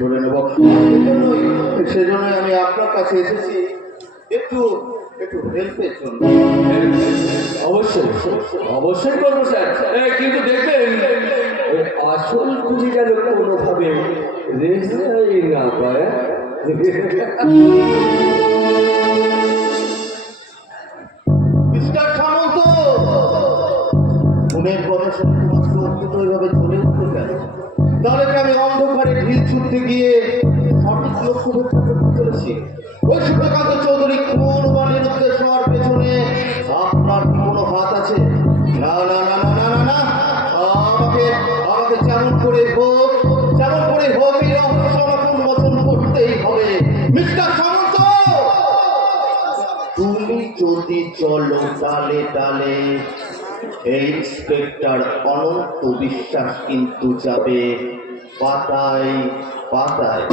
ধরে নেব। সেজন্যই আমি আপনার কাছে এসেছি একটু একটু হেল্পের জন্য। অবশ্যই অবশ্যই করবো স্যার, কিন্তু দেখবেন ওই আসল পুঁজি যেন কোনোভাবে রেহাই না পায়। মিস্টার সামন্ত, মনের গণসংখ্যা অত্যন্তভাবে ঝরে উঠতে গেল। তাহলে কি আমি অন্ধকারে ঢিল ছুটতে গিয়ে সঠিক লক্ষ্য হত্যা করতে চলেছি? ওই সূর্যকান্ত চৌধুরী খুন বা নিরুদ্দেশ হওয়ার পেছনে আপনার কি কোনো হাত আছে? না না না না না না না, আমাকে আমাকে যেমন করে হোক এই রহস্য আমাকে উন্মোচন করতেই হবে। মিস্টার সামন্ত, তুমি যদি চলো ডালে ডালে, এই ইন্সপেক্টর অনন্ত বিশ্বাস কিন্তু যাবে পাতায় পাতায়।